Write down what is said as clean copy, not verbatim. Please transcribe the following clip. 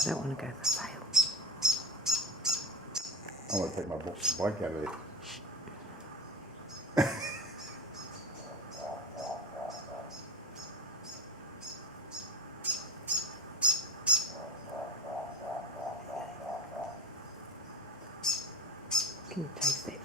I don't want to go for sale. I want to take my bike out of it. Can you taste it?